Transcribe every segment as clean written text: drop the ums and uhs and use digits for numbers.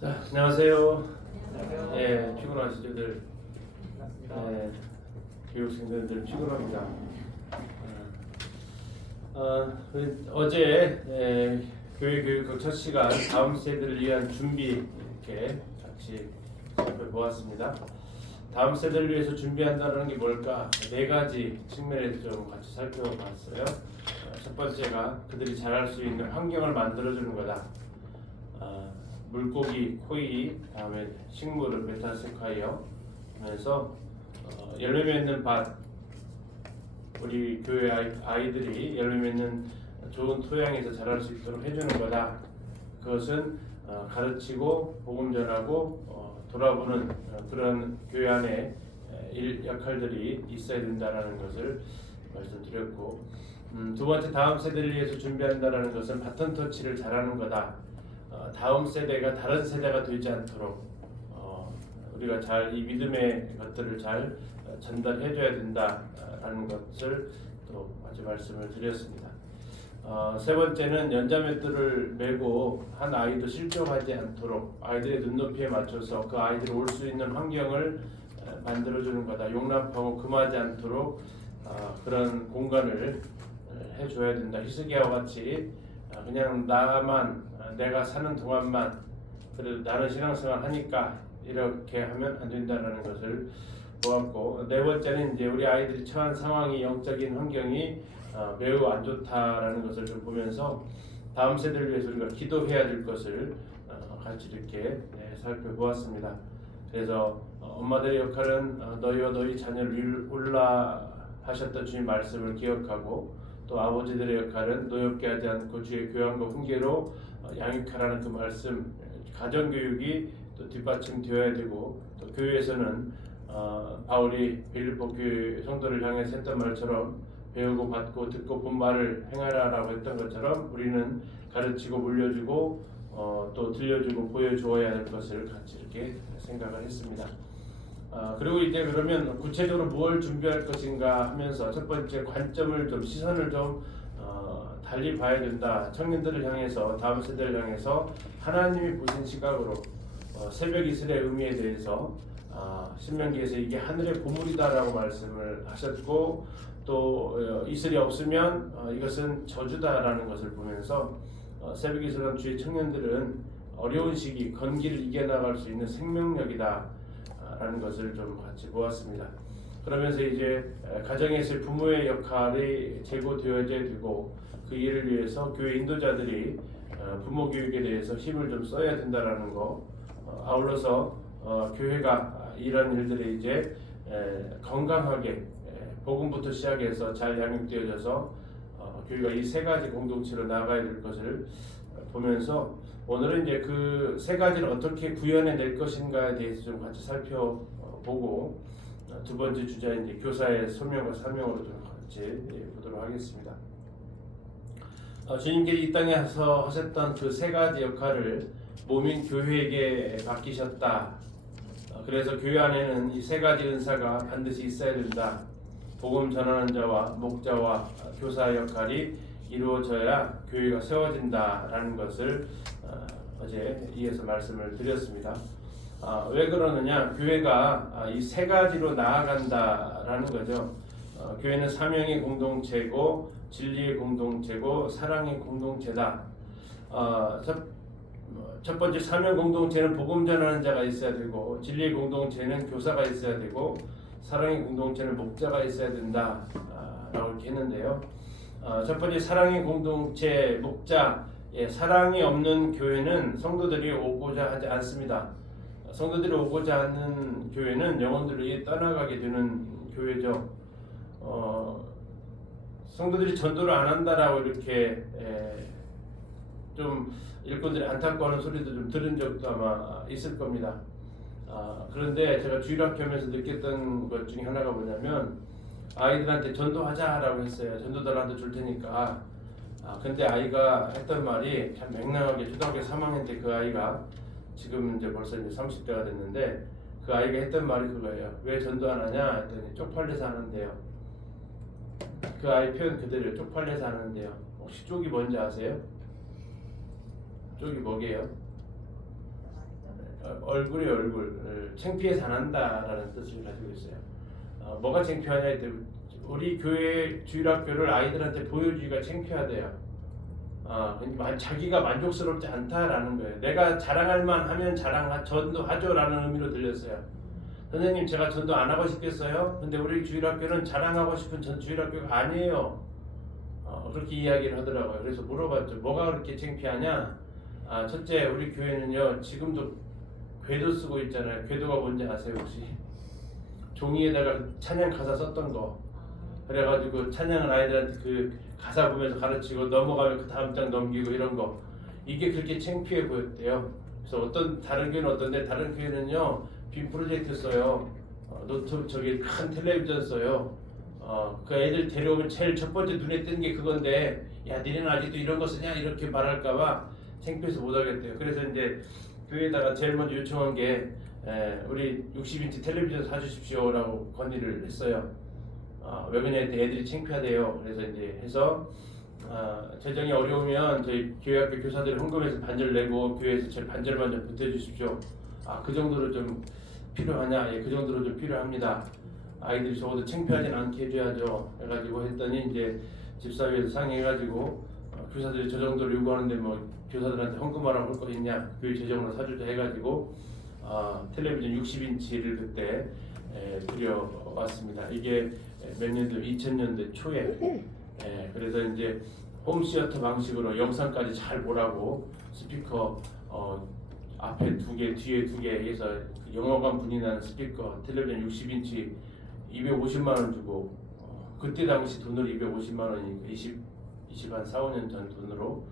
자, 안녕하세요. 안녕하세요. 예, 피곤하시죠들. 예, 교육생들 피곤합니다. 어제 교회 교육 첫 시간 다음 세대를 위한 준비 이렇게 같이 살펴보았습니다. 다음 세대를 위해서 준비한다는 게 뭘까? 네 가지 측면에서 좀 같이 살펴봤어요. 첫 번째가 그들이 자랄 수 있는 환경을 만들어주는 거다. 물고기, 코이, 다음에 식물을 메타세콰이어 하면서 열매 맺는 밭, 우리 교회 아이들이 열매 맺는 좋은 토양에서 자랄 수 있도록 해주는 거다. 그것은 가르치고 복음 전하고 돌아보는 그런 교회 안에 역할들이 있어야 된다라는 것을 말씀드렸고, 두 번째 다음 세대를 위해서 준비한다라는 것은 바톤 터치를 잘하는 거다. 다음 세대가 다른 세대가 되지 않도록 우리가 잘 이 믿음의 것들을 잘 전달해줘야 된다라는 것을 또 아주 말씀을 드렸습니다. 세 번째는 연자맷돌을 메고 한 아이도 실족하지 않도록 아이들의 눈높이에 맞춰서 그 아이들이 올 수 있는 환경을 만들어주는 거다. 용납하고 금하지 않도록 그런 공간을 해줘야 된다. 히스기야와 같이 그냥 내가 사는 동안만 그래도 나는 신앙생활 하니까 이렇게 하면 안 된다는 것을 보았고, 네 번째는 이제 우리 아이들이 처한 상황이 영적인 환경이 매우 안 좋다라는 것을 좀 보면서 다음 세대를 위해서 우리가 기도해야 될 것을 같이 이렇게 살펴보았습니다. 그래서 엄마들의 역할은 너희와 너희 자녀를 위로라 하셨던 주님 말씀을 기억하고, 또 아버지들의 역할은 노엽게 하지 않고 주의 교양과 훈계로 양육하라는 그 말씀, 가정교육이 또 뒷받침되어야 되고, 또 교회에서는 바울이 빌립보 교회 성도를 향해서 했던 말처럼 배우고 받고 듣고 본 말을 행하라라고 했던 것처럼 우리는 가르치고 물려주고 또 들려주고 보여주어야 할 것을 같이 이렇게 생각을 했습니다. 그리고 이제 그러면 구체적으로 무엇을 준비할 것인가 하면서 첫 번째 관점을 좀 시선을 좀 달리 봐야 된다. 청년들을 향해서 다음 세대를 향해서 하나님이 보신 시각으로 새벽 이슬의 의미에 대해서 신명기에서 이게 하늘의 보물이다라고 말씀을 하셨고, 또 이슬이 없으면 이것은 저주다라는 것을 보면서 새벽 이슬한 주의 청년들은 어려운 시기 건기를 이겨나갈 수 있는 생명력이다 라는 것을 좀 같이 보았습니다. 그러면서 이제 가정에서 부모의 역할이 제고되어져야 되고, 그 일을 위해서 교회 인도자들이 부모 교육에 대해서 힘을 좀 써야 된다라는 거, 아울러서 교회가 이런 일들에 이제 건강하게 복음부터 시작해서 잘 양육되어져서 교회가 이 세 가지 공동체로 나아가야 될 것을 보면서 오늘은 이제 그 세 가지를 어떻게 구현해 낼 것인가에 대해서 좀 같이 살펴보고, 두 번째 주제는 이제 교사의 소명과 사명으로 좀 같이 보도록 하겠습니다. 주님께서 이 땅에서 하셨던 그 세 가지 역할을 몸인 교회에게 맡기셨다. 그래서 교회 안에는 이 세 가지 은사가 반드시 있어야 된다. 복음 전하는 자와 목자와 교사의 역할이 이루어져야 교회가 세워진다라는 것을 어제 이어서 말씀을 드렸습니다. 왜 그러느냐? 교회가 이 세 가지로 나아간다라는 거죠. 교회는 사명의 공동체고 진리의 공동체고 사랑의 공동체다. 첫 번째 사명 공동체는 복음 전하는 자가 있어야 되고, 진리의 공동체는 교사가 있어야 되고, 사랑의 공동체는 목자가 있어야 된다 라고 이렇게 했는데요. 첫 번째 사랑의 공동체 목자, 사랑이 없는 교회는 성도들이 오고자 하지 않습니다. 성도들이 오고자 하는 교회는 영혼들이 떠나가게 되는 교회죠. 성도들이 전도를 안 한다라고 이렇게 좀 일꾼들이 안타까워하는 소리도 좀 들은 적도 아마 있을 겁니다. 그런데 제가 주일학교 하면서 느꼈던 것 중에 하나가 뭐냐면, 아이들한테 전도하자라고 했어요. 전도단한테 줄 테니까. 근데 아이가 했던 말이 참 맹랑하게, 초등학교 3학년 때 그 아이가 지금 이제 벌써 이제 30대가 됐는데, 그 아이가 했던 말이 그거예요. 왜 전도 안 하냐 했더니 쪽팔려서 하는데요. 그 아이 표현 그대로 쪽팔려서 하는데요. 혹시 쪽이 뭔지 아세요? 쪽이 뭐게요? 얼굴이 얼굴, 창피해서 안 한다라는 뜻을 가지고 있어요. 뭐가 창피하냐 했더니 우리 교회 주일학교를 아이들한테 보여주기가 창피하대요. 자기가 만족스럽지 않다라는 거예요. 내가 자랑할 만하면 전도하죠라는 의미로 들렸어요. 선생님, 제가 전도 안 하고 싶겠어요? 근데 우리 주일학교는 자랑하고 싶은 주일학교가 아니에요. 그렇게 이야기를 하더라고요. 그래서 물어봤죠. 뭐가 그렇게 창피하냐? 첫째, 우리 교회는요, 지금도 궤도 쓰고 있잖아요. 궤도가 뭔지 아세요, 혹시? 종이에다가 찬양 가사 썼던 거. 그래가지고 찬양을 아이들한테 그 가사 보면서 가르치고 넘어가면 그 다음 장 넘기고 이런 거. 이게 그렇게 창피해 보였대요. 그래서 다른 교회는 어떤데, 다른 교회는요, 빔 프로젝트 써요. 큰 텔레비전 써요. 그 애들 데려오면 제일 첫 번째 눈에 띄는 게 그건데, 야, 니네는 아직도 이런 거 쓰냐? 이렇게 말할까봐 창피해서 못 하겠대요. 그래서 이제 교회에다가 제일 먼저 요청한 게, 우리 60인치 텔레비전 사주십시오라고 건의를 했어요. 왜 그러냐 했더니 애들이 창피하대요. 그래서 이제 해서 재정이 어려우면 저희 교회학교 교사들이 헌금해서 반절 내고 교회에서 제 반절만 좀 보태주십시오. 그 정도로 좀 필요하냐? 예, 그 정도로 좀 필요합니다. 아이들이 적어도 창피하진 않게 해줘야죠. 해가지고 했더니 이제 집사회에서 상의해가지고 교사들이 저 정도를 요구하는데 뭐 교사들한테 헌금하라고 할 거 있냐? 교회 재정으로 사주자 해가지고 텔레비전 60인치를 그때 들여왔습니다. 이게 몇 년도 2000년대 초에 그래서 이제 홈시어터 방식으로 영상까지 잘 보라고 스피커 앞에 2개, 뒤에 2개 해서 영화관 분이 나는 스피커 텔레비전 60인치 250만 원 주고 그때 당시 돈으로 250만 원이니까 20한 4, 5년 전 돈으로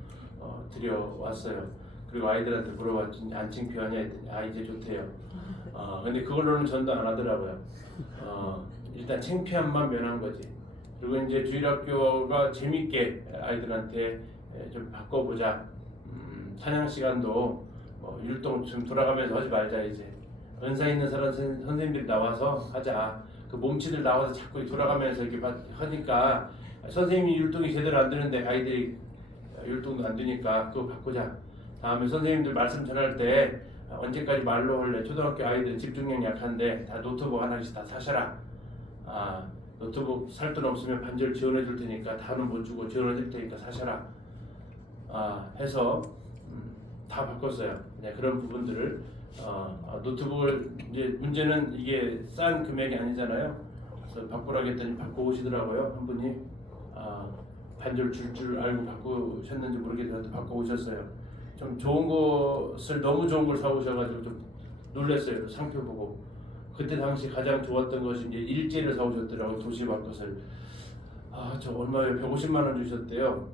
들여왔어요. 그리고 아이들한테 물어봤더니 안 창피하냐 했더니 이제 좋대요. 근데 그걸로는 전도 안 하더라고요. 일단 창피함만 면한 거지. 그리고 이제 주일학교가 재밌게 아이들한테 좀 바꿔보자. 찬양 시간도 율동 좀 돌아가면서 하지 말자 이제. 은사 있는 사람 선생님들이 나와서 하자. 그 몸치들 나와서 자꾸 돌아가면서 이렇게 하니까 선생님이 율동이 제대로 안 되는데 아이들이 율동도 안 되니까 그거 바꾸자. 다음에 선생님들 말씀 전할 때 언제까지 말로 할래? 초등학교 아이들 집중력 약한데 다 노트북 하나씩 다 사셔라. 노트북 살 돈 없으면 반절 지원해 줄 테니까 다는 못 주고 지원해 줄 테니까 사셔라. 해서 다 바꿨어요. 그런 부분들을 노트북을 이제 문제는 이게 싼 금액이 아니잖아요. 그래서 바꾸라고 했더니 바꿔 오시더라고요. 한 분이 반절 줄 알고 바꾸셨는지 모르겠는데 바꿔 오셨어요. 좀 좋은 것을 너무 좋은 걸 사오셔가지고 좀 놀랐어요. 상표 보고. 그때 당시 가장 좋았던 것이 이제 일제를 사오셨더라고요. 도시락 것을. 저 얼마에 150만 원 주셨대요.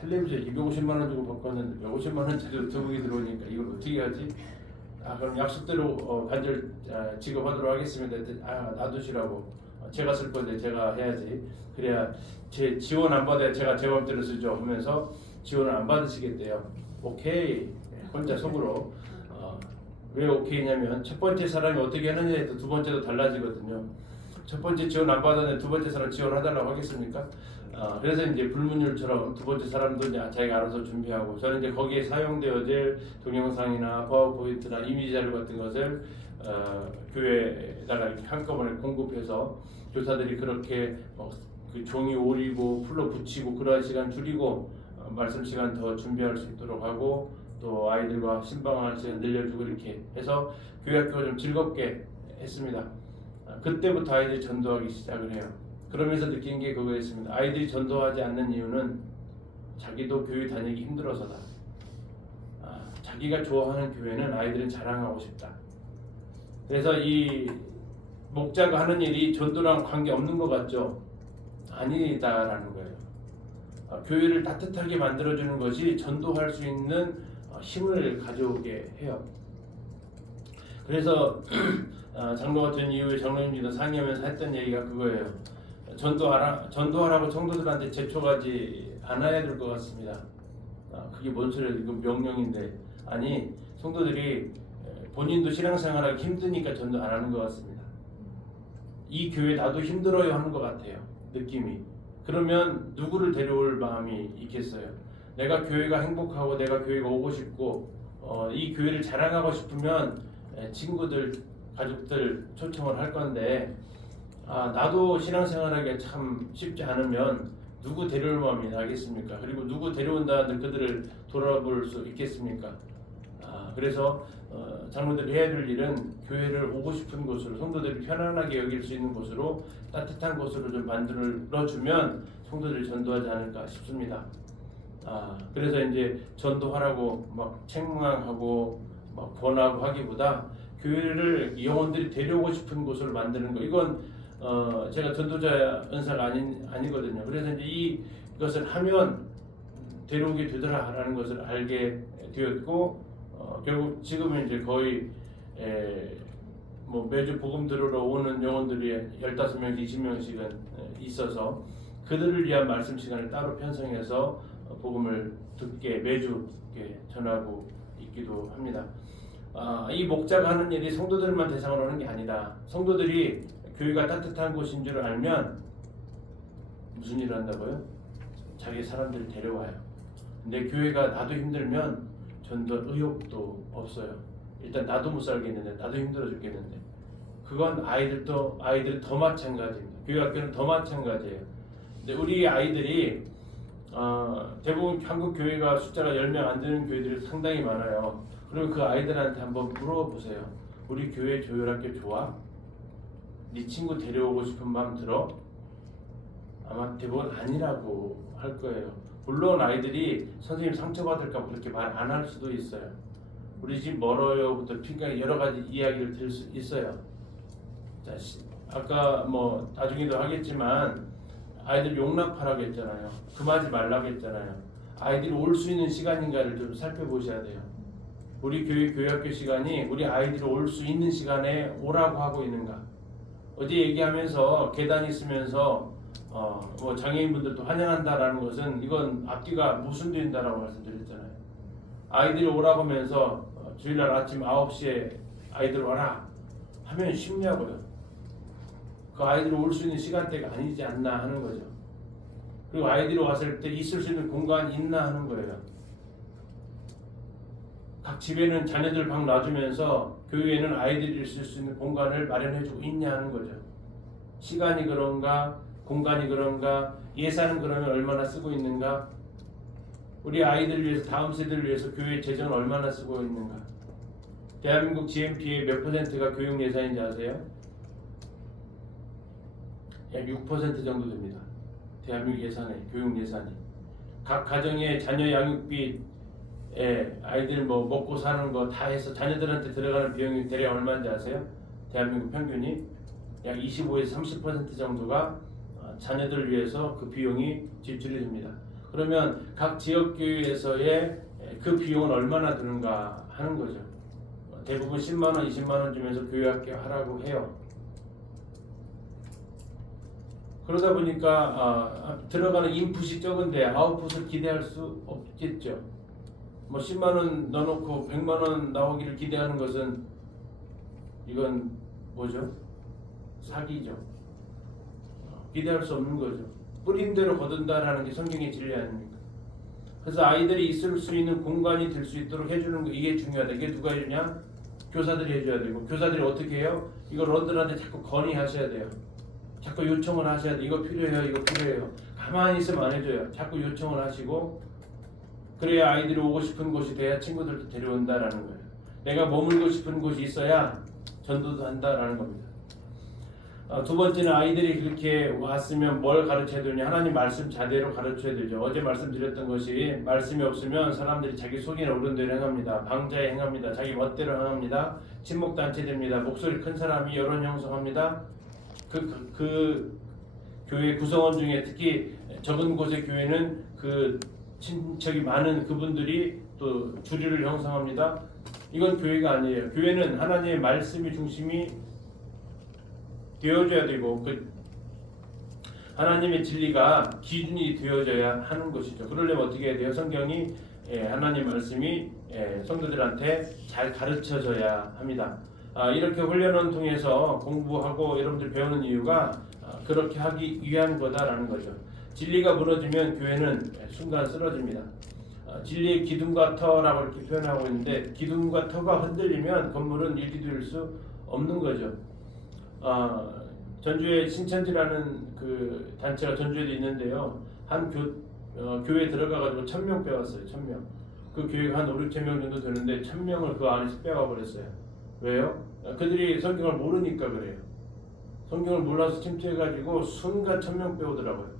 텔레비전 250만 원 주고 바꿨는데 150만 원짜리 노트북이 들어오니까 이걸 어떻게 하지? 그럼 약속대로 반절 지급하도록 하겠습니다. 놔두시라고. 제가 쓸 건데 제가 해야지. 그래야 제 지원 안 받아야 제가 제 맘대로 쓰죠 하면서 지원을 안 받으시겠대요. 오케이. 혼자 속으로. 왜 오케이냐면 첫 번째 사람이 어떻게 하느냐에 따라 두 번째도 달라지거든요. 첫 번째 지원 안 받았는데 두 번째 사람 지원하달라고 하겠습니까? 그래서 이제 불문율처럼 두 번째 사람도 이제 자기가 알아서 준비하고 저는 이제 거기에 사용되어질 동영상이나 파워포인트나 이미지 자료 같은 것을 교회에다가 이렇게 한꺼번에 공급해서 교사들이 그렇게 그 종이 오리고 풀로 붙이고 그러한 시간 줄이고 말씀 시간 더 준비할 수 있도록 하고 또 아이들과 신방하는 시간 늘려주고 이렇게 해서 교회학교가 좀 즐겁게 했습니다. 그때부터 아이들이 전도하기 시작을 해요. 그러면서 느낀 게 그거였습니다. 아이들이 전도하지 않는 이유는 자기도 교회 다니기 힘들어서다. 자기가 좋아하는 교회는 아이들은 자랑하고 싶다. 그래서 이 목자가 하는 일이 전도랑 관계 없는 것 같죠? 아니다라는 거예요. 교회를 따뜻하게 만들어주는 것이 전도할 수 있는 힘을 가져오게 해요. 그래서 장로가 된 이후에 장로님들과 상의하면서 했던 얘기가 그거예요. 전도하라고 성도들한테 제초하지 않아야 될 것 같습니다. 그게 뭔 소리야? 이거 명령인데. 아니, 성도들이 본인도 신앙생활하기 힘드니까 전도 안 하는 것 같습니다. 이 교회 나도 힘들어요 하는 것 같아요. 느낌이. 그러면 누구를 데려올 마음이 있겠어요? 내가 교회가 행복하고 내가 교회가 오고 싶고 이 교회를 자랑하고 싶으면 친구들, 가족들 초청을 할 건데 나도 신앙생활하기가 참 쉽지 않으면 누구 데려올 마음이 나겠습니까? 그리고 누구 데려온다는데 그들을 돌아볼 수 있겠습니까? 그래서 장로들이 해야 될 일은 교회를 오고 싶은 곳으로, 성도들이 편안하게 여길 수 있는 곳으로, 따뜻한 곳으로 좀 만들어주면 성도들이 전도하지 않을까 싶습니다. 그래서 이제 전도하라고 막 책망하고 막 권하고 하기보다 교회를 영혼들이 데려오고 싶은 곳을 만드는 거, 이건 제가 전도자 은사가 아니거든요. 그래서 이제 이것을 하면 데려오게 되더라라는 것을 알게 되었고, 결국 지금은 이제 거의 뭐 매주 복음 들으러 오는 영혼들이 15명, 20명씩은 있어서 그들을 위한 말씀 시간을 따로 편성해서 복음을 듣게 매주 전하고 있기도 합니다. 이 목자가 하는 일이 성도들만 대상으로 하는 게 아니다. 성도들이 교회가 따뜻한 곳인 줄 알면 무슨 일을 한다고요? 자기 사람들을 데려와요. 근데 교회가 나도 힘들면 전도 의욕도 없어요. 일단 나도 못 살겠는데, 나도 힘들어 죽겠는데. 그건 아이들이 더 마찬가지입니다. 교회 학교는 더 마찬가지예요. 근데 우리 아이들이 대부분 한국 교회가 숫자가 10명 안 되는 교회들이 상당히 많아요. 그러면 그 아이들한테 한번 물어보세요. 우리 교회 조율학교 좋아? 네 친구 데려오고 싶은 마음 들어? 아마 대부분 아니라고 할 거예요. 물론 아이들이 선생님 상처받을까 봐 그렇게 말 안 할 수도 있어요. 우리 집 멀어요부터 핑계 여러 가지 이야기를 들을 수 있어요. 자, 아까 뭐 나중에도 하겠지만 아이들 용납하라고 했잖아요. 금하지 말라고 했잖아요. 아이들이 올 수 있는 시간인가를 좀 살펴보셔야 돼요. 우리 교회학교 시간이 우리 아이들이 올 수 있는 시간에 오라고 하고 있는가? 어제 얘기하면서 계단 있으면서 뭐 장애인분들도 환영한다라는 것은 이건 앞뒤가 모순된다라고 말씀드렸잖아요. 아이들이 오라고 하면서 주일날 아침 9시에 아이들 와라 하면 쉽냐고요. 그 아이들이 올 수 있는 시간대가 아니지 않나 하는 거죠. 그리고 아이들이 왔을 때 있을 수 있는 공간이 있나 하는 거예요. 각 집에는 자녀들 방 놔주면서 교회에는 아이들이 있을 수 있는 공간을 마련해주고 있냐 하는 거죠. 시간이 그런가, 공간이 그런가, 예산은 그러면 얼마나 쓰고 있는가, 우리 아이들을 위해서, 다음 세대를 위해서 교회 재정을 얼마나 쓰고 있는가. 대한민국 GNP의 몇 %가 교육 예산인지 아세요? 약 6% 정도 됩니다. 대한민국 예산에, 교육 예산이. 각 가정의 자녀 양육비, 아이들 뭐 먹고 사는 거 다 해서 자녀들한테 들어가는 비용이 대략 얼마인지 아세요? 대한민국 평균이 약 25에서 30% 정도가 자녀들을 위해서 그 비용이 지출이 됩니다. 그러면 각 지역교회에서의 그 비용은 얼마나 드는가 하는 거죠. 대부분 10만 원, 20만 원 주면서 교회학교 하라고 해요. 그러다 보니까 들어가는 인풋이 적은데 아웃풋을 기대할 수 없겠죠. 뭐 10만 원 넣어놓고 100만 원 나오기를 기대하는 것은 이건 뭐죠? 사기죠. 기대할 수 없는 거죠. 뿌린 대로 거둔다라는 게 성경의 진리 아닙니까? 그래서 아이들이 있을 수 있는 공간이 될 수 있도록 해주는 거, 이게 중요하다. 이게 누가 해주냐? 교사들이 해줘야 되고, 교사들이 어떻게 해요? 이걸 어른들한테 자꾸 건의하셔야 돼요. 자꾸 요청을 하셔야 돼. 이거 필요해요, 이거 필요해요. 가만히 있으면 안 해줘요. 자꾸 요청을 하시고, 그래야 아이들이 오고 싶은 곳이 돼야 친구들도 데려온다라는 거예요. 내가 머물고 싶은 곳이 있어야 전도도 한다라는 겁니다. 두 번째는 아이들이 그렇게 왔으면 뭘 가르쳐야 되냐? 하나님 말씀 자대로 가르쳐야 되죠. 어제 말씀드렸던 것이, 말씀이 없으면 사람들이 자기 속이나 오른 대로 행합니다. 방자에 행합니다. 자기 멋대로 행합니다. 친목단체 됩니다. 목소리 큰 사람이 여론 형성합니다. 그 교회 구성원 중에 특히 적은 곳의 교회는 그 친척이 많은 그분들이 또 주류를 형성합니다. 이건 교회가 아니에요. 교회는 하나님의 말씀이 중심이 되어져야 되고, 그 하나님의 진리가 기준이 되어져야 하는 것이죠. 그러려면 어떻게 해야 돼요? 성경이 하나님 말씀이 성도들한테 잘 가르쳐져야 합니다. 이렇게 훈련을 통해서 공부하고 여러분들 배우는 이유가 그렇게 하기 위한 거다라는 거죠. 진리가 무너지면 교회는 순간 쓰러집니다. 진리의 기둥과 터라고 이렇게 표현하고 있는데 기둥과 터가 흔들리면 건물은 유지될 수 없는 거죠. 전주에 신천지라는 그 단체가 전주에도 있는데요. 한 교회에 들어가가지고 1,000명 빼왔어요. 1,000명. 그 교회가 한 5, 6천 명 정도 되는데 1,000명을 그 안에서 빼와 버렸어요. 왜요? 그들이 성경을 모르니까 그래요. 성경을 몰라서 침투해가지고 순간 1,000명 빼오더라고요.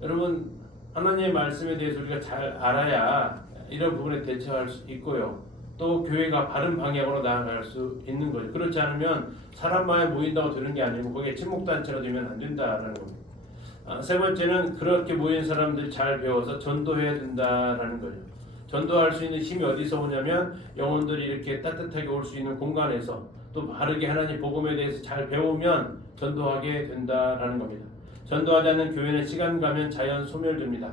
여러분, 하나님의 말씀에 대해서 우리가 잘 알아야 이런 부분에 대처할 수 있고요. 또 교회가 바른 방향으로 나아갈 수 있는 거죠. 그렇지 않으면 사람만에 모인다고 되는 게 아니고 거기에 친목단체가 되면 안 된다라는 겁니다. 세 번째는 그렇게 모인 사람들이 잘 배워서 전도해야 된다라는 거죠. 전도할 수 있는 힘이 어디서 오냐면 영혼들이 이렇게 따뜻하게 올 수 있는 공간에서 또 바르게 하나님 복음에 대해서 잘 배우면 전도하게 된다라는 겁니다. 전도하지 않는 교회는 시간 가면 자연 소멸됩니다.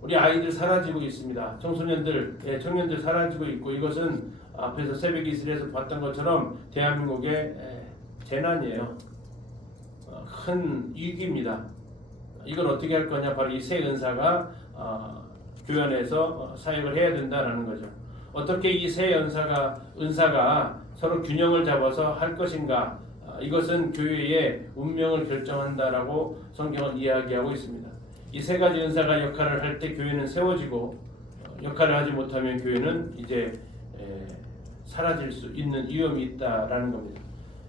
우리 아이들 사라지고 있습니다. 청소년들, 청년들 사라지고 있고 이것은 앞에서 새벽 이슬에서 봤던 것처럼 대한민국의 재난이에요. 큰 위기입니다. 이걸 어떻게 할 거냐? 바로 이 새 은사가 교회 안에서 사역을 해야 된다라는 거죠. 어떻게 이 새 은사가 서로 균형을 잡아서 할 것인가? 이것은 교회의 운명을 결정한다라고 성경은 이야기하고 있습니다. 이 세 가지 은사가 역할을 할 때 교회는 세워지고 역할을 하지 못하면 교회는 이제 사라질 수 있는 위험이 있다라는 겁니다.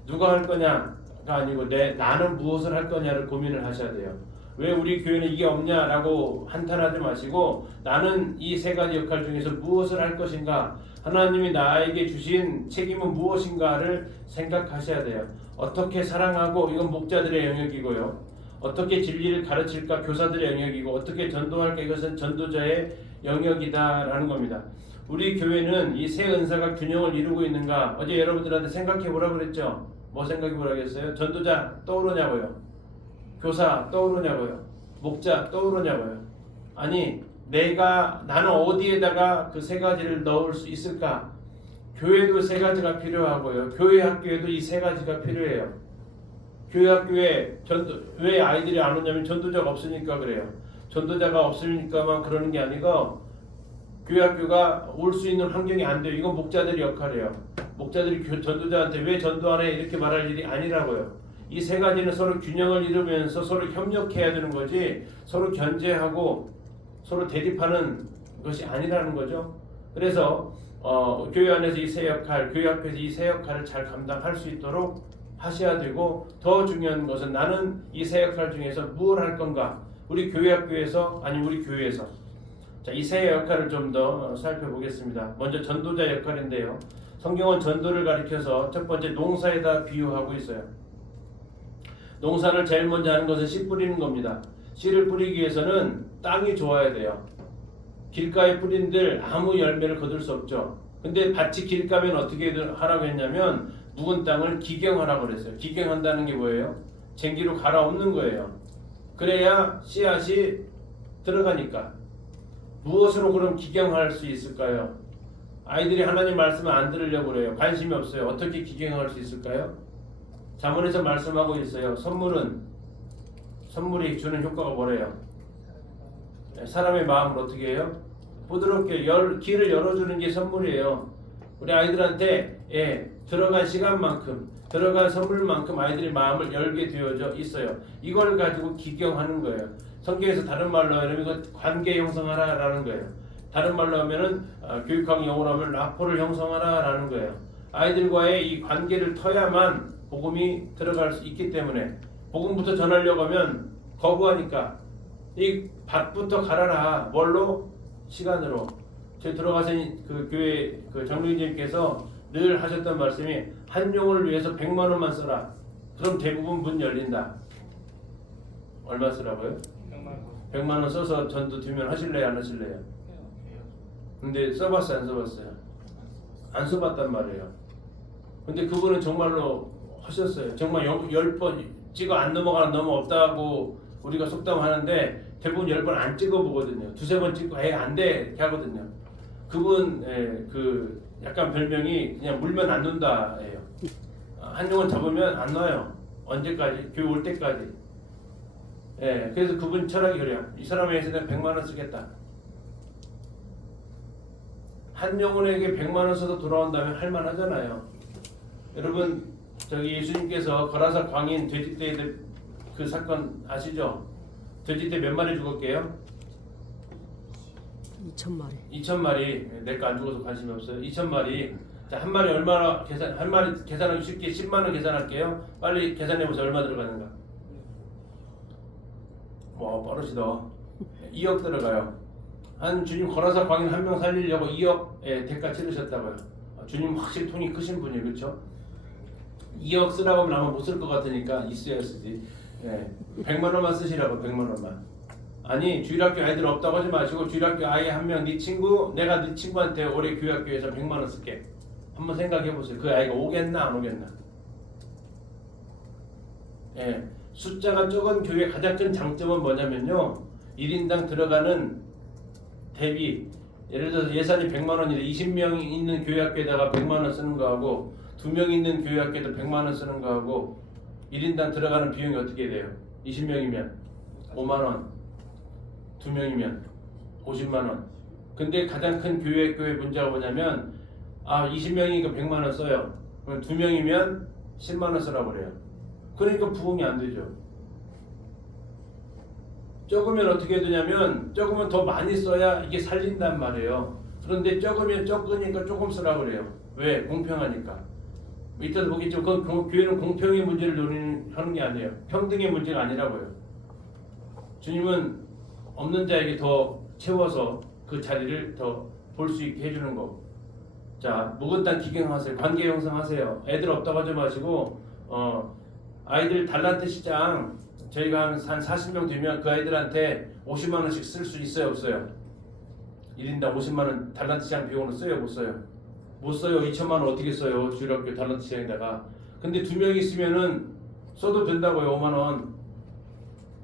누가 할 거냐가 아니고 나는 무엇을 할 거냐를 고민을 하셔야 돼요. 왜 우리 교회는 이게 없냐라고 한탄하지 마시고 나는 이 세 가지 역할 중에서 무엇을 할 것인가, 하나님이 나에게 주신 책임은 무엇인가를 생각하셔야 돼요. 어떻게 사랑하고, 이건 목자들의 영역이고요. 어떻게 진리를 가르칠까 교사들의 영역이고, 어떻게 전도할까 이것은 전도자의 영역이다라는 겁니다. 우리 교회는 이 세 은사가 균형을 이루고 있는가? 어제 여러분들한테 생각해 보라고 그랬죠? 뭐 생각해 보라겠어요? 전도자 떠오르냐고요? 교사 떠오르냐고요? 목자 떠오르냐고요? 아니, 나는 어디에다가 그 세 가지를 넣을 수 있을까? 교회도 세 가지가 필요하고요. 교회 학교에도 이 세 가지가 필요해요. 교회 학교에 왜 아이들이 안 오냐면 전도자가 없으니까 그래요. 전도자가 없으니까만 그러는 게 아니고 교회 학교가 올 수 있는 환경이 안 돼요. 이건 목자들의 역할이에요. 목자들이 전도자한테 왜 전도 안 해? 이렇게 말할 일이 아니라고요. 이 세 가지는 서로 균형을 이루면서 서로 협력해야 되는 거지 서로 견제하고 서로 대립하는 것이 아니라는 거죠. 그래서 교회 안에서 이 세 역할, 교회 앞에서 이 세 역할을 잘 감당할 수 있도록 하셔야 되고, 더 중요한 것은 나는 이 세 역할 중에서 무엇을 할 건가? 우리 교회 학교에서, 아니 우리 교회에서. 자, 이 세 역할을 좀 더 살펴보겠습니다. 먼저 전도자 역할인데요. 성경은 전도를 가리켜서 첫 번째 농사에다 비유하고 있어요. 농사를 제일 먼저 하는 것은 씨 뿌리는 겁니다. 씨를 뿌리기 위해서는 땅이 좋아야 돼요. 길가에 뿌린들 아무 열매를 거둘 수 없죠. 근데 밭이 길가면 어떻게 하라고 했냐면 묵은 땅을 기경하라고 그랬어요. 기경한다는 게 뭐예요? 쟁기로 갈아엎는 거예요. 그래야 씨앗이 들어가니까. 무엇으로 그럼 기경할 수 있을까요? 아이들이 하나님 말씀을 안 들으려고 그래요. 관심이 없어요. 어떻게 기경할 수 있을까요? 잠언에서 말씀하고 있어요. 선물이 주는 효과가 뭐래요? 사람의 마음을 어떻게 해요? 부드럽게 길을 열어주는 게 선물이에요. 우리 아이들한테 들어간 시간만큼, 들어간 선물만큼 아이들의 마음을 열게 되어져 있어요. 이걸 가지고 기경하는 거예요. 성경에서 다른 말로 하면 이거 관계 형성하라라는 거예요. 다른 말로 하면은 교육학 용어로 하면 라포를 형성하라라는 거예요. 아이들과의 이 관계를 터야만 복음이 들어갈 수 있기 때문에, 복음부터 전하려고 하면 거부하니까 이 밭부터 갈아라. 뭘로? 시간으로. 저희 들어가신 그 교회 그 정명진님께서 늘 하셨던 말씀이 한 용을 위해서 100만 원만 써라. 그럼 대부분 문 열린다. 얼마 쓰라고요? 100만 원 써서 전도 되면 하실래요? 안 하실래요? 근데 써봤어요? 안 써봤어요? 안 써봤단 말이에요. 근데 그분은 정말로 하셨어요. 정말 10번 찍어 안 넘어가는 너무 없다고 우리가 속담하는데 대부분 10번 안 찍어보거든요. 두세 번 찍고 안 돼 이렇게 하거든요. 그분 그 약간 별명이 그냥 물면 안 논다예요. 한 용을 잡으면 안 놔요. 언제까지? 교회 올 때까지. 그래서 그분 철학이 그래요. 이 사람에 대해서 내가 100만 원 쓰겠다. 한 영혼에게 100만 원 써서 돌아온다면 할만하잖아요. 여러분 저기 예수님께서 거라사 광인 돼지떼 그 사건 아시죠? 돼지떼 몇 마리 죽었게요? 2,000마리. 2,000마리. 내 거 안 죽어서 관심이 없어요. 2,000마리. 자, 한 마리 얼마나 한 마리 계산하기 쉽게 10만 원 계산할게요. 빨리 계산해 보세요. 얼마 들어가는가? 와, 빠르시다. 2억 들어가요. 한 주님 거라사 광인 한 명 살리려고 2억의 대가 치르셨다고요. 주님 확실히 통이 크신 분이에요. 그렇죠? 2억 쓰라고 하면 아마 못 쓸 것 같으니까 있어야 쓰지. 100만 원만 쓰시라고. 100만 원만. 아니 주일학교 아이들 없다고 하지 마시고 주일학교 아이 한 명 네 친구 내가 네 친구한테 올해 교회학교에서 100만 원 쓸게. 한번 생각해 보세요. 그 아이가 오겠나 안 오겠나? 숫자가 적은 교회의 가장 큰 장점은 뭐냐면요. 1인당 들어가는 대비 예를 들어서 예산이 100만 원이래. 20명 있는 교회학교에다가 100만 원 쓰는 거하고 2명 있는 교회학교에도 100만 원 쓰는 거하고 1인당 들어가는 비용이 어떻게 돼요? 20명이면 5만 원, 2명이면 50만 원. 근데 가장 큰 교회의 문제가 뭐냐면 20명이니까 100만 원 써요. 그럼 2명이면 10만 원 쓰라고 그래요. 그러니까 부흥이 안 되죠. 적으면 어떻게 해야 되냐면 적으면 더 많이 써야 이게 살린단 말이에요. 그런데 적으면 적으니까 조금 쓰라고 그래요. 왜? 공평하니까. 이따 보겠죠. 그 교회는 공평의 문제를 논의하는 게 아니에요. 평등의 문제가 아니라고요. 주님은 없는 자에게 더 채워서 그 자리를 더 볼 수 있게 해주는 거. 자, 묵은 땅 기경하세요. 관계 형성하세요. 애들 없다고 하지 마시고 아이들 달란트 시장 저희가 한 40명 되면 그 아이들한테 50만 원씩 쓸 수 있어요, 없어요? 1인당 50만 원 달란트 시장 비용으로 써요, 못 써요? 못 써요. 2천만 원 어떻게 써요? 주일학교 달란트 시장에다가. 근데 2명 있으면은 써도 된다고요. 5만 원.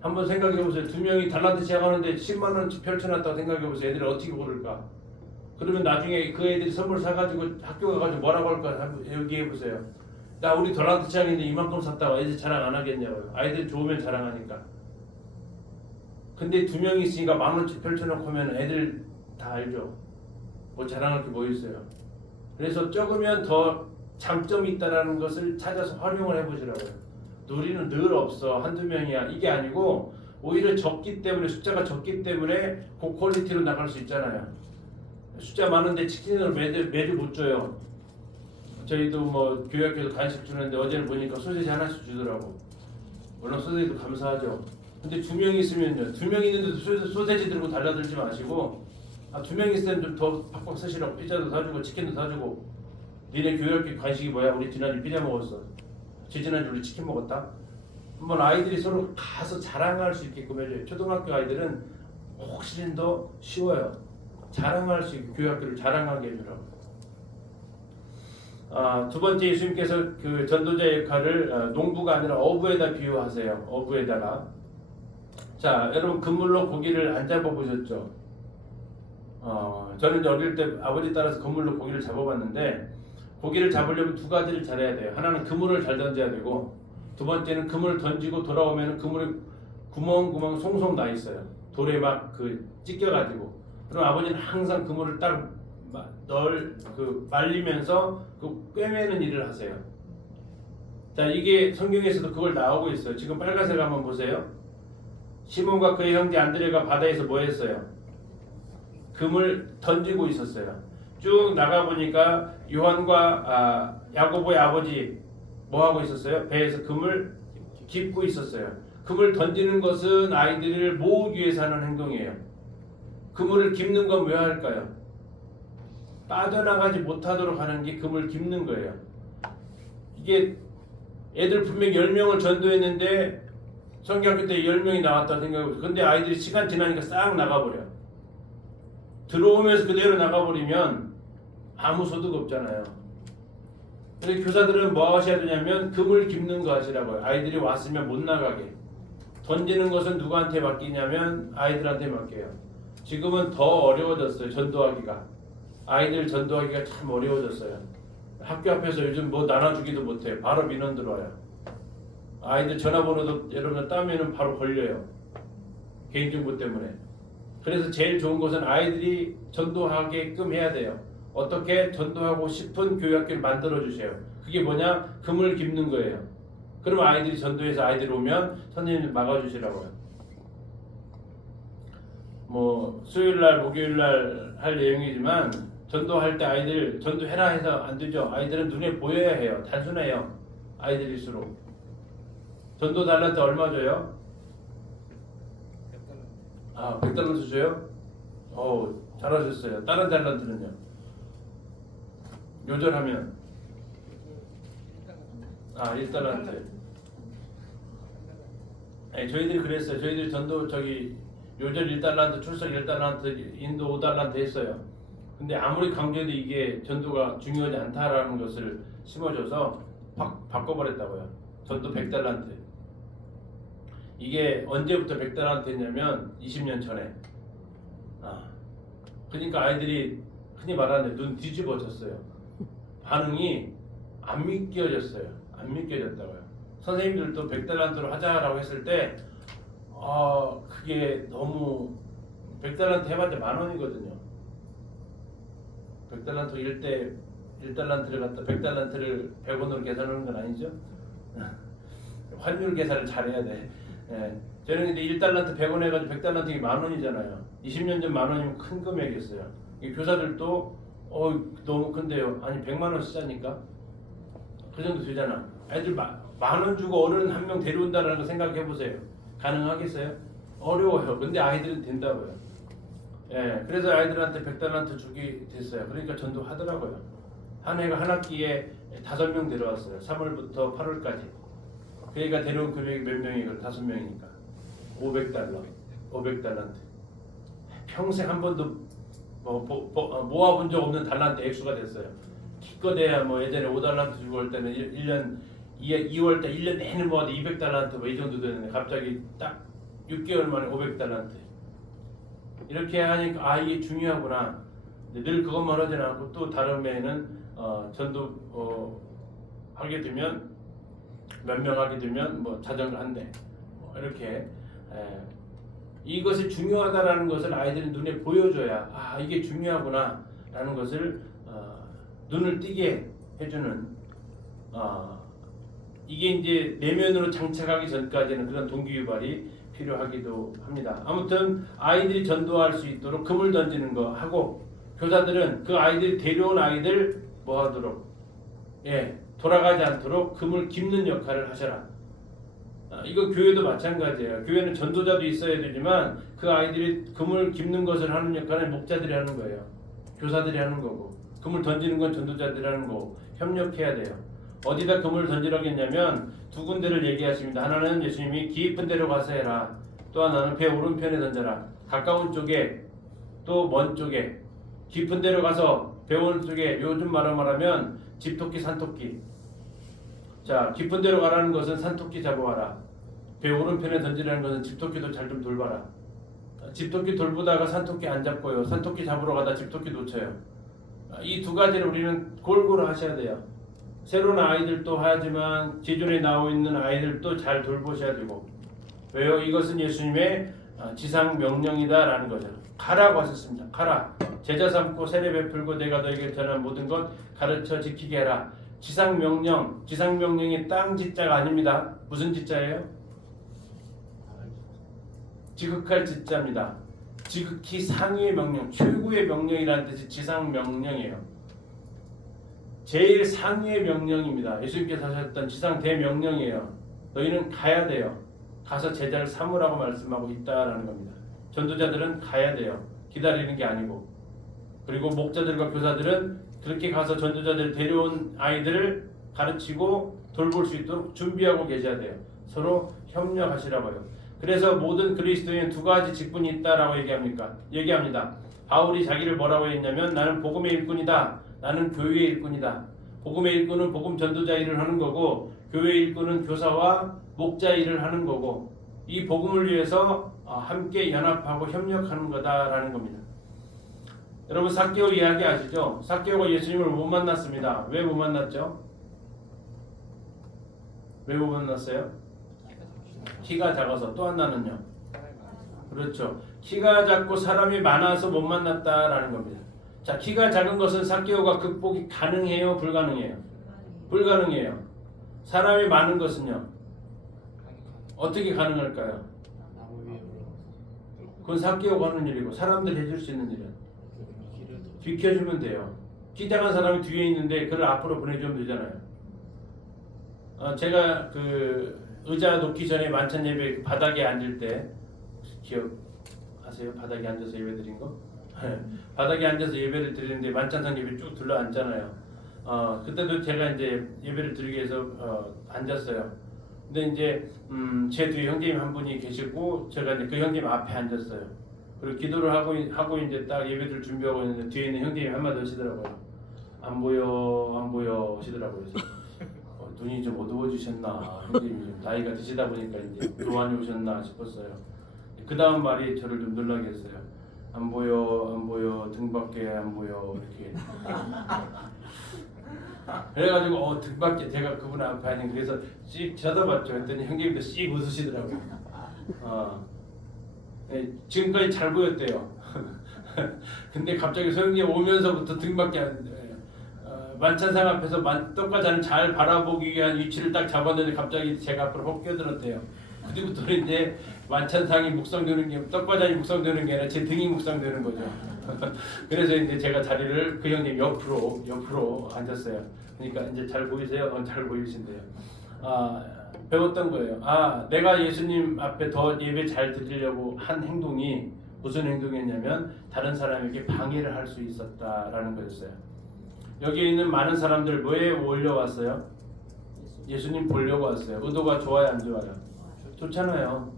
한번 생각해 보세요. 2명이 달란트 시장 하는데 10만 원씩 펼쳐놨다고 생각해 보세요. 애들을 어떻게 고를까? 그러면 나중에 그 애들이 선물 사가지고 학교 가가지고 뭐라고 할까? 얘기해 보세요. 나 우리 달란트 시장인데 이만큼 샀다고 애들 자랑 안 하겠냐고요. 아이들 좋으면 자랑하니까. 근데 2명이 있으니까 10,000원씩 펼쳐놓고 하면 애들 다 알죠. 뭐 자랑할 게 뭐 있어요. 그래서 적으면 더 장점이 있다는 것을 찾아서 활용을 해보시라고요. 누리는 늘 없어. 한두 명이야. 이게 아니고 오히려 적기 때문에 숫자가 적기 때문에 고퀄리티로 나갈 수 있잖아요. 숫자 많은데 치킨을 매주 못 줘요. 저희도 뭐 교회학교에서 간식 주는데 어제는 보니까 소세지 하나씩 주더라고. 물론 소세지도 감사하죠. 근데 2명 있으면요. 2명 있는데도 소세지 들고 달라들지 마시고 2명 있을 때는 좀 더 팍팍 쓰시라고. 피자도 사주고 치킨도 사주고. 니네 교회학교 간식이 뭐야? 우리 지난주 피자 먹었어. 지난주 우리 치킨 먹었다. 한번 아이들이 서로 가서 자랑할 수 있게끔 해줘요. 초등학교 아이들은 훨씬 더 쉬워요. 자랑할 수 있게 교회학교를 자랑하게 해주라고. 두 번째 예수님께서 그 전도자 역할을 농부가 아니라 어부에다 비유하세요. 어부에다가. 자, 여러분 그물로 고기를 안 잡아보셨죠? 저는 이제 어릴 때 아버지 따라서 그물로 고기를 잡아봤는데 고기를 잡으려면 두 가지를 잘해야 돼요. 하나는 그물을 잘 던져야 되고 두 번째는 그물을 던지고 돌아오면 그물에 구멍 송송 나 있어요. 돌에 막 찢겨가지고. 그럼 아버지는 항상 그물을 딱 말리면서 그 꿰매는 일을 하세요. 자, 이게 성경에서도 그걸 나오고 있어요. 지금 빨간색 한번 보세요. 시몬과 그의 형제 안드레가 바다에서 뭐 했어요? 금을 던지고 있었어요. 쭉 나가 보니까 요한과 야고보의 아버지 뭐 하고 있었어요? 배에서 금을 깁고 있었어요. 금을 던지는 것은 아이들을 모으기 위해서 하는 행동이에요. 그물을 깁는 건 왜 할까요? 빠져나가지 못하도록 하는 게 금을 깁는 거예요. 이게 애들 분명 10명을 전도했는데 성경학교 때 10명이 나왔다 생각해보세요. 근데 아이들이 시간 지나니까 싹 나가버려. 들어오면서 그대로 나가버리면 아무 소득 없잖아요. 그래서 교사들은 뭐 하셔야 되냐면 금을 깁는 거 하시라고요. 아이들이 왔으면 못 나가게. 던지는 것은 누구한테 맡기냐면 아이들한테 맡겨요. 지금은 더 어려워졌어요. 전도하기가. 아이들 전도하기가 참 어려워졌어요. 학교 앞에서 요즘 뭐 나눠주기도 못해. 바로 민원 들어와요. 아이들 전화번호도 여러분 따면은 바로 걸려요. 개인정보 때문에. 그래서 제일 좋은 것은 아이들이 전도하게끔 해야 돼요. 어떻게 전도하고 싶은 교회학교를 만들어 주세요. 그게 뭐냐? 금을 깁는 거예요. 그럼 아이들이 전도해서 아이들이 오면 선생님이 막아주시라고요. 뭐 수요일날 목요일날 할 내용이지만 전도할 때 아이들 전도해라 해서 안 되죠. 아이들은 눈에 보여야 해요. 단순해요. 아이들일수록. 전도 달란트 얼마 줘요? 100달란트 줘요? 잘하셨어요. 다른 달란트는요? 요절하면 1달란트. 네, 저희들이 그랬어요. 저희들이 전도 요절 1달란트, 출석 1달란트, 인도 5달란트 했어요. 근데 아무리 강조해도 이게 전도가 중요하지 않다라는 것을 심어줘서 바꿔버렸다고요. 전도 100달란트. 이게 언제부터 100달란트 했냐면 20년 전에. 그러니까 아이들이 흔히 말하는 눈 뒤집어졌어요. 반응이 안 믿겨졌어요. 안 믿겨졌다고요. 선생님들도 100달란트로 하자라고 했을 때 그게 너무 100달란트 해봤자 10,000원이거든요. 100달란트 1달란트를 갖다 100달란트를 100원으로 계산하는 건 아니죠. 환율 계산을 잘해야 돼. 예. 저는 근데 1달란트 100원 해가지고 100달란트 10,000원이잖아요. 20년 전 10,000원이면 큰 금액이었어요. 이 교사들도 너무 큰데요. 아니 100만원 쓰자니까 그 정도 되잖아. 애들 10,000원 주고 어른 한 명 데려온다는 거 생각해 보세요. 가능하겠어요? 어려워요. 근데 아이들은 된다고요. 예, 그래서 아이들한테 100달란트 주기 됐어요. 그러니까 전도 하더라고요. 한 해가 한 학기에 5명 데려왔어요. 3월부터 8월까지. 그러니까 데려온 금액이 몇 명이고 5명이니까 500달란트. 평생 한 번도 모아본 적 없는 달란트 액수가 됐어요. 기껏해야 뭐 예전에 5달란트 주고 할 때는 1년 2월 때 1년 내내 모아도 200달란트 뭐 이 정도 되는데 갑자기 딱 6개월 만에 500달란트. 이렇게 하니까 이게 중요하구나. 늘 그것만 하지는 않고 또 다른 해에는 전도 하게 되면 몇 명 하게 되면 뭐 자전거 한 대 이렇게 이것이 중요하다라는 것을 아이들이 눈에 보여줘야 이게 중요하구나라는 것을 눈을 띄게 해주는 이게 이제 내면으로 장착하기 전까지는 그런 동기유발이 필요하기도 합니다. 아무튼 아이들이 전도할 수 있도록 금을 던지는 거 하고 교사들은 그 아이들이 데려온 아이들 뭐 하도록 돌아가지 않도록 금을 깁는 역할을 하셔라. 이거 교회도 마찬가지예요. 교회는 전도자도 있어야 되지만 그 아이들이 금을 깁는 것을 하는 역할은 목자들이 하는 거예요. 교사들이 하는 거고 금을 던지는 건 전도자들이 하는 거고 협력해야 돼요. 어디다 금을 던지라고 했냐면 두 군데를 얘기하십니다. 하나는 예수님이 깊은 데로 가서 해라. 또 하나는 배 오른편에 던져라. 가까운 쪽에 또 먼 쪽에. 깊은 데로 가서 배 오른쪽에 요즘 말하면 집토끼 산토끼. 자, 깊은 데로 가라는 것은 산토끼 잡아와라. 배 오른편에 던지라는 것은 집토끼도 잘 좀 돌봐라. 집토끼 돌보다가 산토끼 안 잡고요. 산토끼 잡으러 가다 집토끼 놓쳐요. 이 두 가지를 우리는 골고루 하셔야 돼요. 새로운 아이들도 하지만 기존에 나와 있는 아이들도 잘 돌보셔야 되고. 왜요? 이것은 예수님의 지상 명령이다라는 거죠. 가라고 하셨습니다. 가라. 제자 삼고 세례 베풀고 내가 너에게 전한 모든 것 가르쳐 지키게 해라. 지상 명령이 땅 지자가 아닙니다. 무슨 지자예요? 지극할 지자입니다. 지극히 상위의 명령, 최고의 명령이라는 뜻이 지상 명령이에요. 제일 상위의 명령입니다. 예수님께서 하셨던 지상 대명령이에요. 너희는 가야 돼요. 가서 제자를 삼으라고 말씀하고 있다라는 겁니다. 전도자들은 가야 돼요. 기다리는 게 아니고. 그리고 목자들과 교사들은 그렇게 가서 전도자들 데려온 아이들을 가르치고 돌볼 수 있도록 준비하고 계셔야 돼요. 서로 협력하시라고요. 그래서 모든 그리스도인은 두 가지 직분이 있다라고 얘기합니다. 바울이 자기를 뭐라고 했냐면 나는 복음의 일꾼이다. 나는 교회의 일꾼이다. 복음의 일꾼은 복음 전도자 일을 하는 거고 교회의 일꾼은 교사와 목자 일을 하는 거고 이 복음을 위해서 함께 연합하고 협력하는 거다라는 겁니다. 여러분 삭개오 이야기 아시죠? 삭개오가 예수님을 못 만났습니다. 왜 못 만났죠? 왜 못 만났어요? 키가 작아서. 또 하나는요? 그렇죠. 키가 작고 사람이 많아서 못 만났다라는 겁니다. 자, 키가 작은 것은 삭개오가 극복이 가능해요? 불가능해요? 불가능해요. 사람이 많은 것은요? 어떻게 가능할까요? 그건 삭개오가 하는 일이고 사람들이 해줄 수 있는 일은 비켜주면 돼요. 키 작은 사람이 뒤에 있는데 그를 앞으로 보내주면 되잖아요. 제가 그 의자 놓기 전에 만찬 예배 바닥에 앉을 때 기억하세요? 바닥에 앉아서 예배 드린 거? 바닥에 앉아서 예배를 드리는데 만찬상 예배 쭉 둘러 앉잖아요. 그때도 제가 이제 예배를 드리기 위해서 앉았어요. 근데 이제 제 뒤에 형제님 한 분이 계시고 제가 이제 그 형제님 앞에 앉았어요. 그리고 기도를 하고 이제 딱 예배를 준비하고 있는데 뒤에 있는 형제님이 한마디 하시더라고요. 안 보여 하시더라고요. 그래서 눈이 좀 어두워지셨나, 형제님이 좀 나이가 드시다 보니까 이제 교환이 오셨나 싶었어요. 그 다음 말이 저를 좀 놀라게 했어요. 안 보여, 등밖에 안 보여, 이렇게. 그래가지고 등밖에 제가 그분 앞에 아니 그래서 씩 쳐다봤죠. 했더니 형님도 씩 웃으시더라고요. 네, 지금까지 잘 보였대요. 근데 갑자기 소영이 오면서부터 등밖에 만찬상 앞에서 떡과자는 잘 바라보기 위한 위치를 딱 잡았는데 갑자기 제가 앞으로 혹 끼어들었대요. 그때부터는 이제 만찬상이 묵상되는 게 떡과자이 묵상되는 게 아니라 제 등이 묵상되는 거죠. 그래서 이제 제가 자리를 그 형님 옆으로 앉았어요. 그러니까 이제 잘 보이세요? 잘 보이신대요. 배웠던 거예요. 내가 예수님 앞에 더 예배 잘 드리려고 한 행동이 무슨 행동이었냐면 다른 사람에게 방해를 할 수 있었다라는 거였어요. 여기에 있는 많은 사람들 뭐에 올려왔어요? 예수님 보려고 왔어요. 의도가 좋아요, 안 좋아요? 좋잖아요.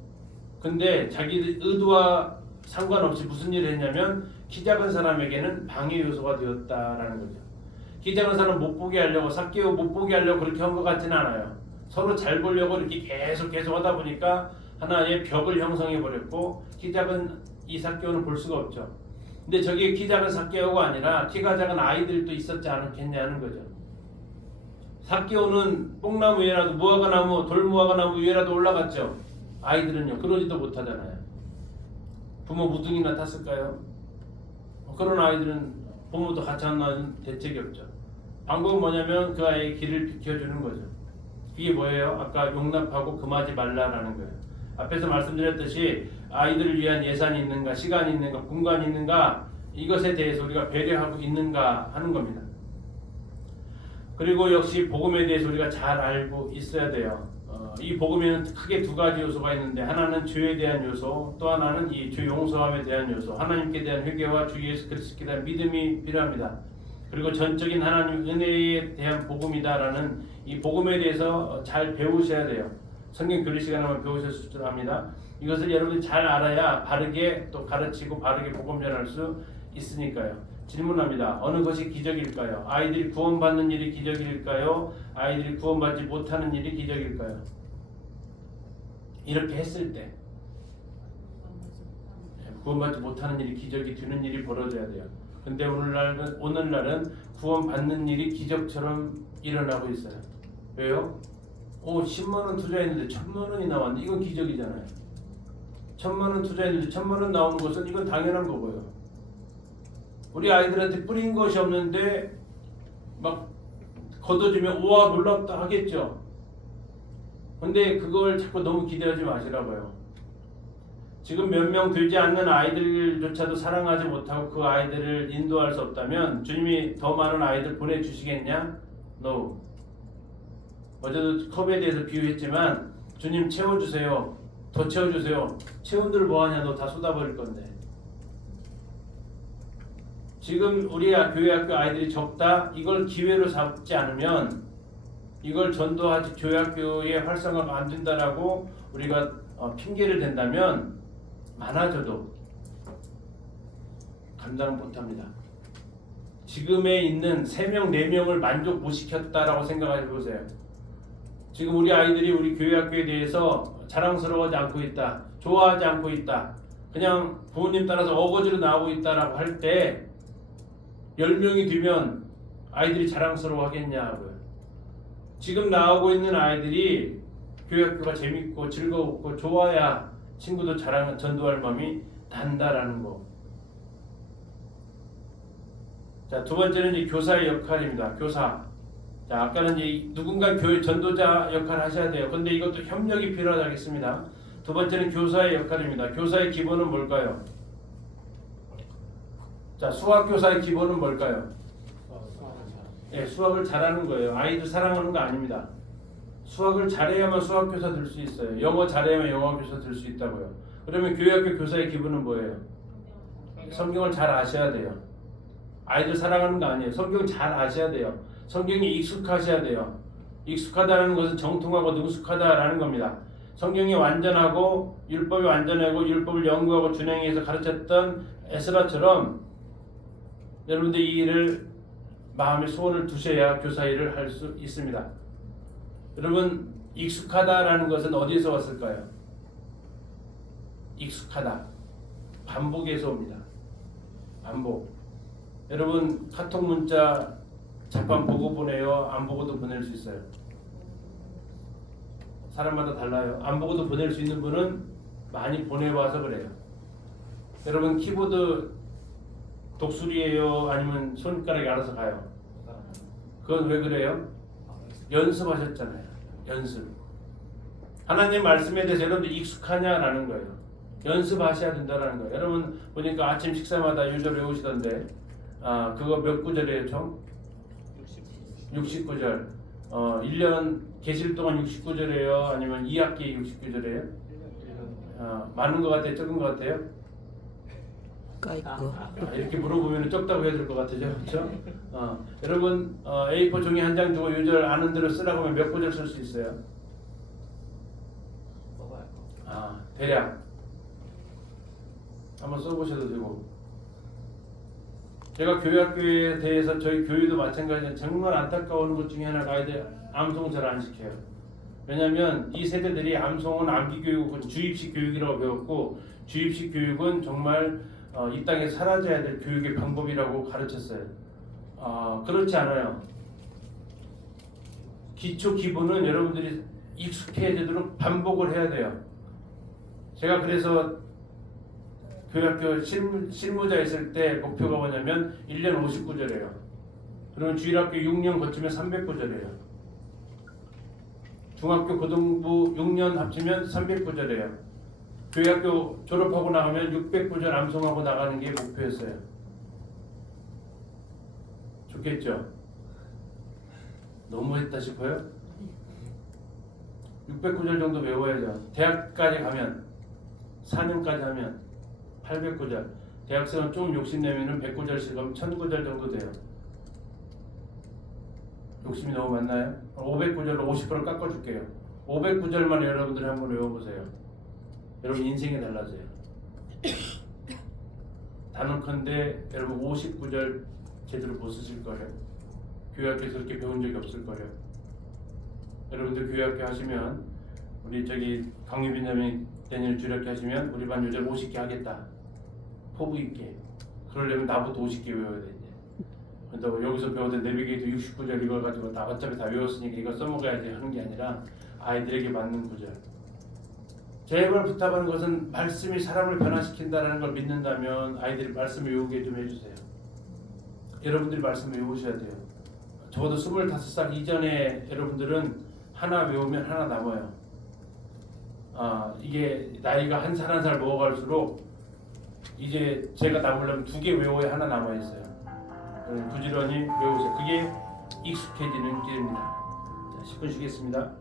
근데 자기 의도와 상관없이 무슨 일을 했냐면 키 작은 사람에게는 방해 요소가 되었다라는 거죠. 키 작은 사람 못 보게 하려고 삭개오 못 보게 하려고 그렇게 한 것 같지는 않아요. 서로 잘 보려고 이렇게 계속 하다 보니까 하나의 벽을 형성해 버렸고 키 작은 이 삭개오는 볼 수가 없죠. 근데 저게 키 작은 삭개오가 아니라 키가 작은 아이들도 있었지 않겠냐는 거죠. 삭개오는 뽕나무 위에라도 무화과나무 돌무화과나무 위에라도 올라갔죠. 아이들은요 그러지도 못하잖아요. 부모 무등이나 탔을까요? 그런 아이들은 부모도 같이 하는 대책이 없죠. 방법은 뭐냐면 그 아이의 길을 비켜주는 거죠. 그게 뭐예요? 아까 용납하고 금하지 말라라는 거예요. 앞에서 말씀드렸듯이 아이들을 위한 예산이 있는가, 시간이 있는가, 공간이 있는가 이것에 대해서 우리가 배려하고 있는가 하는 겁니다. 그리고 역시 복음에 대해서 우리가 잘 알고 있어야 돼요. 이 복음에는 크게 두 가지 요소가 있는데 하나는 죄에 대한 요소, 또 하나는 이 죄 용서함에 대한 요소, 하나님께 대한 회개와 주 예수 그리스도께 대한 믿음이 필요합니다. 그리고 전적인 하나님 은혜에 대한 복음이다라는 이 복음에 대해서 잘 배우셔야 돼요. 성경 교리 시간에 한번 배우셨을 줄 압니다. 이것을 여러분이 잘 알아야 바르게 또 가르치고 바르게 복음 전할 수 있으니까요. 질문합니다. 어느 것이 기적일까요? 아이들이 구원받는 일이 기적일까요? 아이들이 구원받지 못하는 일이 기적일까요? 이렇게 했을 때 구원받지 못하는 일이 기적이 되는 일이 벌어져야 돼요. 근데 오늘날은 구원받는 일이 기적처럼 일어나고 있어요. 왜요? 10만 원 투자했는데 1,000만 원이 나왔는데 이건 기적이잖아요. 1,000만 원 투자했는데 1,000만 원 나오는 것은 이건 당연한 거고요. 우리 아이들한테 뿌린 것이 없는데 막 걷어주면 우와 놀랍다 하겠죠. 근데 그걸 자꾸 너무 기대하지 마시라고요. 지금 몇 명 되지 않는 아이들조차도 사랑하지 못하고 그 아이들을 인도할 수 없다면 주님이 더 많은 아이들 보내주시겠냐? No. 어제도 컵에 대해서 비유했지만 주님 채워주세요. 더 채워주세요. 채운들 뭐하냐? 너 다 쏟아버릴 건데. 지금 우리 교회 학교 아이들이 적다. 이걸 기회로 잡지 않으면 이걸 전도하지 교회 학교의 활성화가 안 된다라고 우리가 핑계를 댄다면 많아져도 감당을 못합니다. 지금에 있는 3명, 4명을 만족 못 시켰다라고 생각해 보세요. 지금 우리 아이들이 우리 교회 학교에 대해서 자랑스러워하지 않고 있다. 좋아하지 않고 있다. 그냥 부모님 따라서 어거지로 나오고 있다라고 할 때 10명이 되면 아이들이 자랑스러워 하겠냐고요. 지금 나오고 있는 아이들이 교회 학교가 재밌고 즐거웠고 좋아야 친구도 전도할 마음이 난다라는 거. 자, 두 번째는 이제 교사의 역할입니다. 교사. 자, 아까는 이제 누군가 교회 전도자 역할을 하셔야 돼요. 근데 이것도 협력이 필요하다겠습니다. 두 번째는 교사의 역할입니다. 교사의 기본은 뭘까요? 자, 수학 교사의 기본은 뭘까요? 예, 수학을 잘하는 거예요. 아이들 사랑하는 거 아닙니다. 수학을 잘해야만 수학 교사 될 수 있어요. 영어 잘해야만 영어 교사 될 수 있다고요. 그러면 교회학교 교사의 기본은 뭐예요? 성경을 잘 아셔야 돼요. 아이들 사랑하는 거 아니에요. 성경 잘 아셔야 돼요. 성경에 익숙하셔야 돼요. 익숙하다는 것은 정통하고 능숙하다라는 겁니다. 성경이 완전하고 율법이 완전하고 율법을 연구하고 준행해서 가르쳤던 에스라처럼 여러분들 이 일을 마음의 소원을 두셔야 교사 일을 할 수 있습니다. 여러분 익숙하다라는 것은 어디에서 왔을까요? 익숙하다. 반복에서 옵니다. 반복. 여러분 카톡 문자 잠깐 보고 보내요? 안 보고도 보낼 수 있어요? 사람마다 달라요. 안 보고도 보낼 수 있는 분은 많이 보내봐서 그래요. 여러분 키보드 독수리예요? 아니면 손가락이 알아서 가요? 그건 왜 그래요? 연습하셨잖아요. 연습. 하나님 말씀에 대해서 여러분들 익숙하냐라는 거예요. 연습하셔야 된다는 거예요. 여러분 보니까 아침 식사마다 유절 외우시던데 그거 몇 구절이에요 총? 69절. 1년 계실 동안 69절이에요? 아니면 2학기 69절이에요? 많은 것 같아요? 적은 것 같아요? 이렇게 물어보면 적다고 해야 될 것 같아요. 그렇죠? 여러분 A4 종이 한 장 주고 유절 아는 대로 쓰라고 하면 몇 구절 쓸 수 있어요? 대략 한번 써보셔도 되고. 제가 교회학교에 대해서 저희 교회도 마찬가지로 정말 안타까운 것 중에 하나가 아이들 암송 잘 안 시켜요. 왜냐하면 이 세대들이 암송은 암기교육은 주입식 교육이라고 배웠고 주입식 교육은 정말 이 땅에 사라져야 될 교육의 방법이라고 가르쳤어요. 그렇지 않아요. 기초 기본은 여러분들이 익숙해지도록 반복을 해야 돼요. 제가 그래서 교회학교 실무자 있을 때 목표가 뭐냐면 1년 59절이에요. 그러면 주일학교 6년 거치면 300구절이에요. 중학교 고등부 6년 합치면 300구절이에요. 교회학교 졸업하고 나가면 600구절 암송하고 나가는 게 목표였어요. 좋겠죠? 너무했다 싶어요? 600구절 정도 외워야죠. 대학까지 가면 4년까지 하면 800구절. 대학생은 좀 욕심내면 100구절씩 하면 1000구절 정도 돼요. 욕심이 너무 많나요? 500구절로 50% 깎아줄게요. 500구절만 여러분들이 한번 외워보세요. 여러분 인생이 달라져요. 단언컨대 여러분 50구절 제대로 못 쓰실 거예요. 교회학교에서 그렇게 배운 적이 없을 거예요. 여러분들 교회학교 하시면 우리 저기 강유빈자매 내년 주력회 하시면 우리 반 요절 50개 하겠다. 포부 있게. 그러려면 나부터 50개 외워야 돼. 근데 여기서 배우던 내비게이터 69절 이걸 가지고 다 어차피 다 외웠으니까 이거 써먹어야지 하는 게 아니라 아이들에게 맞는 구절. 제발 부탁하는 것은 말씀이 사람을 변화시킨다는 걸 믿는다면 아이들이 말씀을 외우게 좀 해주세요. 여러분들이 말씀을 외우셔야 돼요. 적어도 25살 이전에 여러분들은 하나 외우면 하나 남아요. 이게 나이가 한 살 한 살 먹어갈수록 이제 제가 남으려면 2개 외워야 하나 남아있어요. 부지런히 외우세요. 그게 익숙해지는 길입니다. 자, 10분 쉬겠습니다.